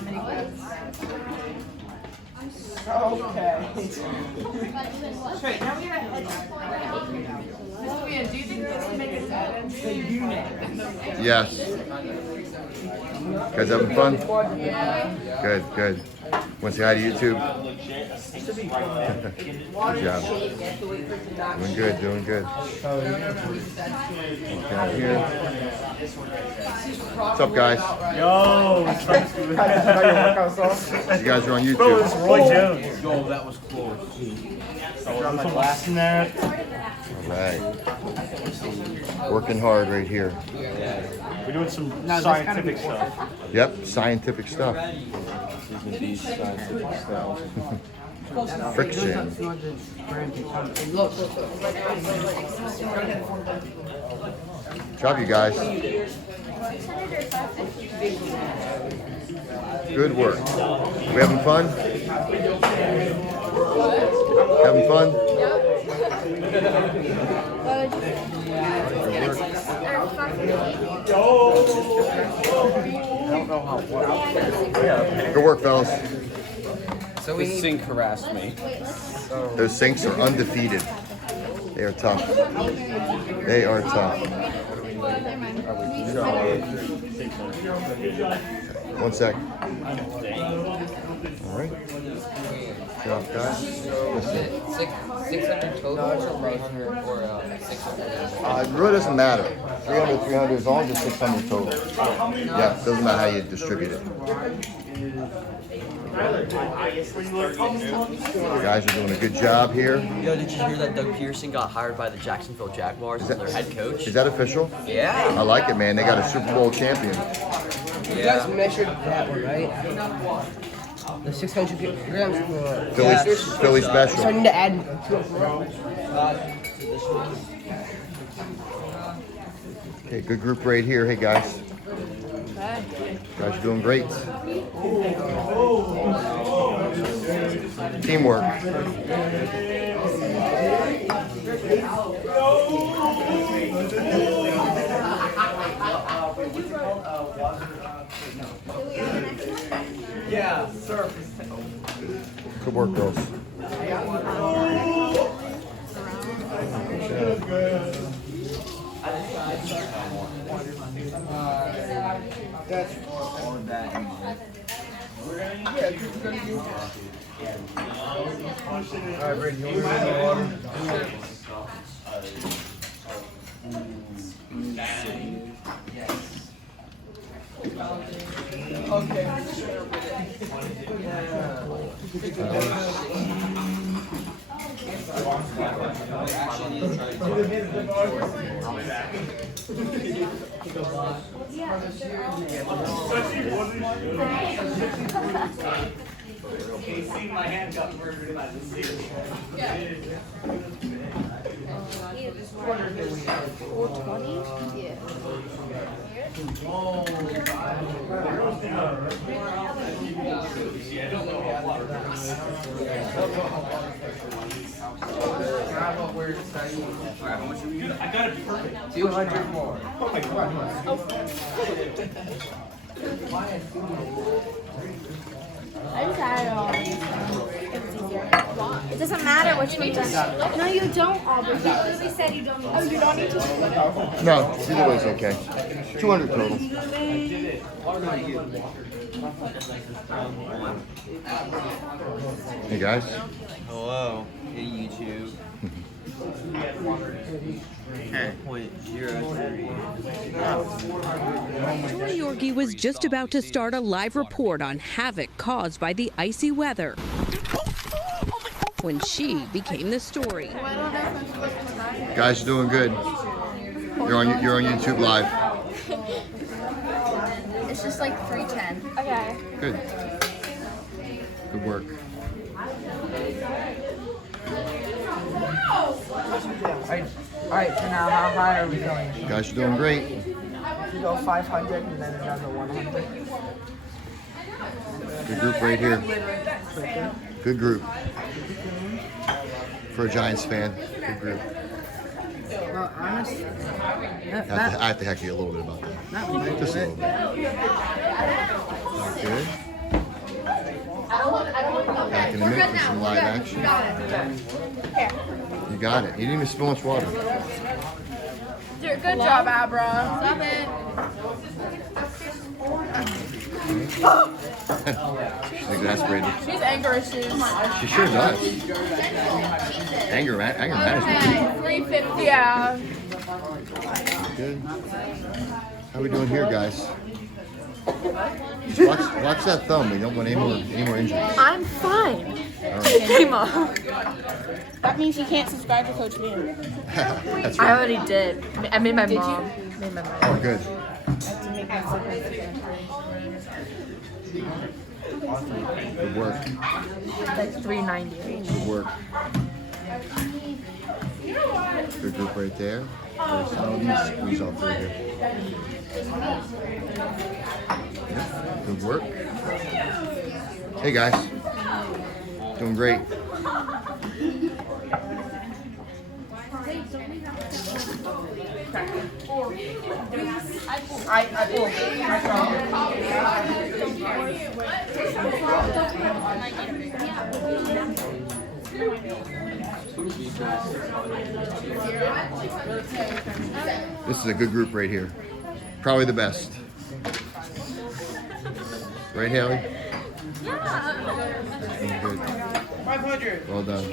Okay. Straight, now we gotta head. Do you think this will make us better? The unit. Yes. You guys having fun? Yeah. Good, good. Want to say hi to YouTube? Good job. Doing good, doing good. Down here. What's up, guys? Yo, You guys are on YouTube. bro, it's Roy Jones. Yo, that was close. Drop my glass in there. All right. Working hard right here. We're doing some scientific stuff. Yep, scientific stuff. Friction. Job, you guys. Good work. We having fun? Having fun? Good work, fellas. So the sink harassed me. Those sinks are undefeated. They are tough. They are tough. One sec. All right. Good job, guys. Listen. 600 total or 500 or 600? It really doesn't matter. 300, 300, as long as it's 600 total. Yeah, it doesn't matter how you distribute it. You guys are doing a good job here. Yo, did you hear that Doug Pearson got hired by the Jacksonville Jaguars as their head coach? Is that official? Yeah. I like it, man. They got a Super Bowl champion. You guys measured that one, right? The 600 grams for Philly special. So I need to add 2 Okay, good group right here. Hey, guys. Guys are doing great. Teamwork. Yeah, surf. Good work, girls. That's Alright, Brady, you want to water? See, my hand got murdered by the sea. 420? Yeah. I got it perfect. 200 more. Oh my god. I just had it all. It was easier. It doesn't matter which one does. No, you don't, Aubrey. You literally said you don't need to. Oh, you don't need to split it? No, either way's okay. 200 total. Hey, guys. Hello. Hey, YouTube. 10.03. Tori Yorkie was just about to start a live report on havoc caused by the icy weather when she became the story. Guys are doing good. You're on YouTube Live. It's just like 310. Okay. Good. Good work. Alright, so now how high are we going? You guys are doing great. We go 500 and then another 100. Good group right here. Good group. For a Giants fan, good group. Well, honestly, I have to heck you a little bit about that. Just a little bit. Good. back in a minute with some live action. You got it. You didn't even spill much water. Good job, Abra. Stop it. She's exasperated. She's anger issues. She sure does. Anger management. 350. Yeah. Good. How we doing here, guys? Just watch that thumb. We don't want any more injuries. I'm fine. Hey, Mom. That means you can't subscribe to Coach Bean. That's I right. already did. I made my mom. Oh, good. Good work. Like 390. Good work. Good group right there. There's some of these squeeze all through here. Yeah, good work. Hey guys. Doing great. This is a good group right here. Probably the best. Right, Haley? Yeah. Good. 500. Well done.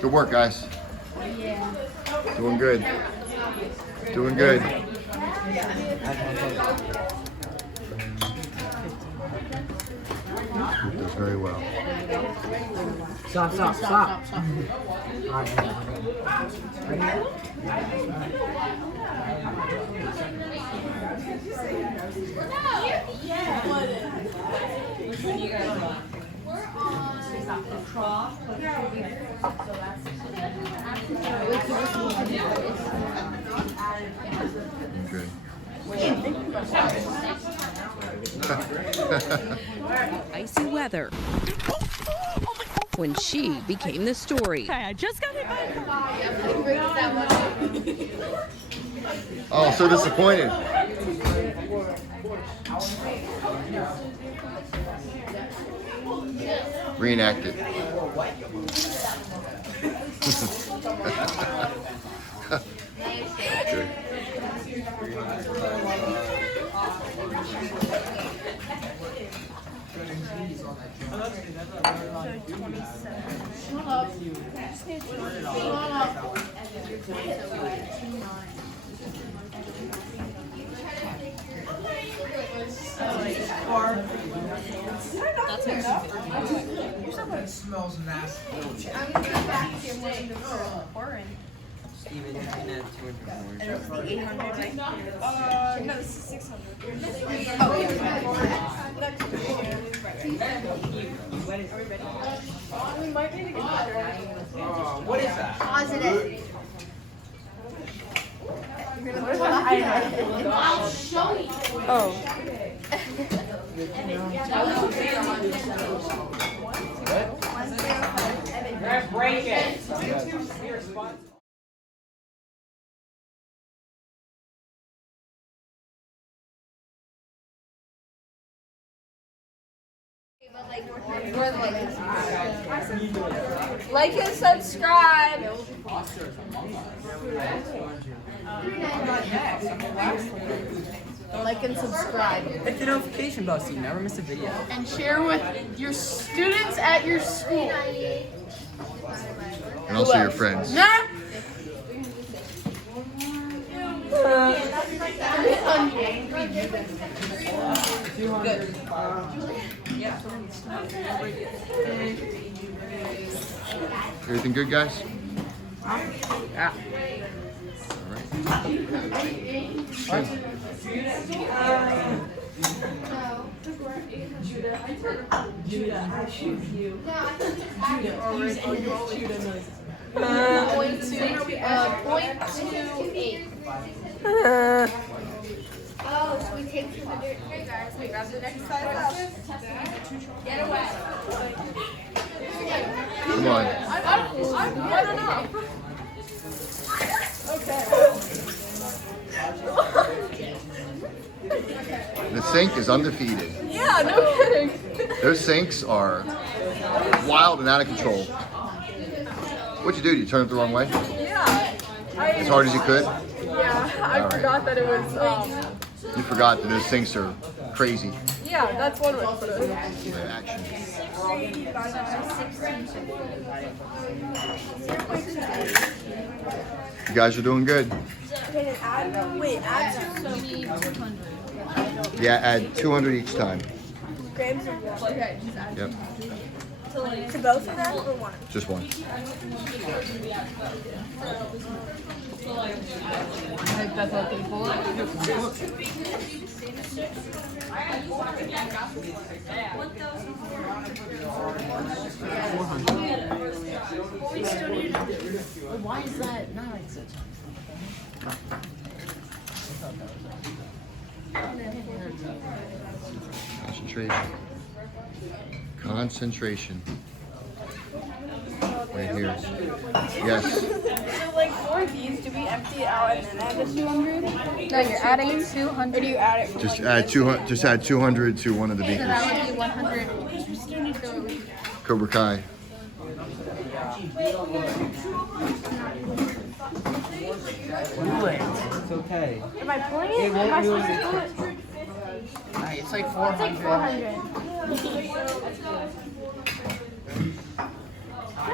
Good work, guys. Doing good. Doing good. Does very well. Stop. Okay. Icy weather. When she became the story. I just got hit by Oh, so disappointed. Reenact it. Okay. Steven, you can add 200 more. No, this is 600. What is that? Positive. I'll show you. Oh. Break it. Like and subscribe. Like and subscribe. Hit the notification bell so you never miss a video. And share with your students at your school. And also your friends. Everything good, guys? Yeah. All right. Oh, so we take to the dirt. Hey guys, we grab the next side up. Get away. Come on. I don't know. Okay. The sink is undefeated. Yeah, no kidding. Those sinks are wild and out of control. What'd you do? Did you turn it the wrong way? Yeah. As hard as you could? Yeah, I forgot that it was, You forgot that those sinks are crazy. yeah, that's one way to put it. Action. You guys are doing good. Wait, add 200 Yeah, add 200 each time. grams of water. Okay, just add. Yep, To both of them or one? just one. Why is that not like such? Concentration. Concentration. Right here. Yes. So like for these, do we empty it out and then add the 200? No, you're adding 200. Or do you add it from Just add 200. Just add 200 to one of the beakers. That would be 100. Cobra Kai. It's okay. Am I pouring it? It won't Am I ruin supposed to do it? It's like 400. 400.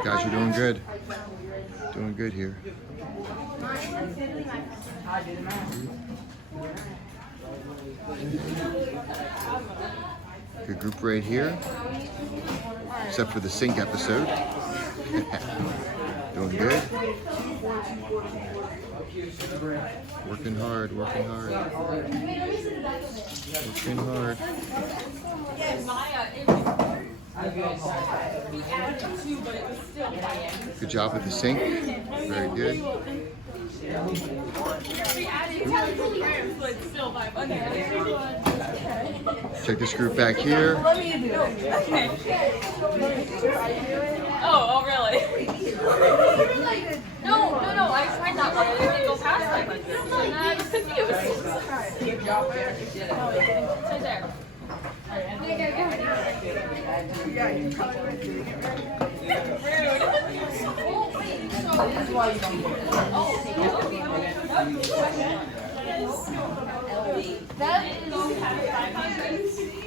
Guys, you're doing good. Doing good here. Good group right here. Except for the sink episode. Doing good. Working hard, working hard. Working hard. Good job with the sink. Very good. Check this group back here. Oh, really? No, I tried that one. I didn't go past that one. And I was confused. So there. That is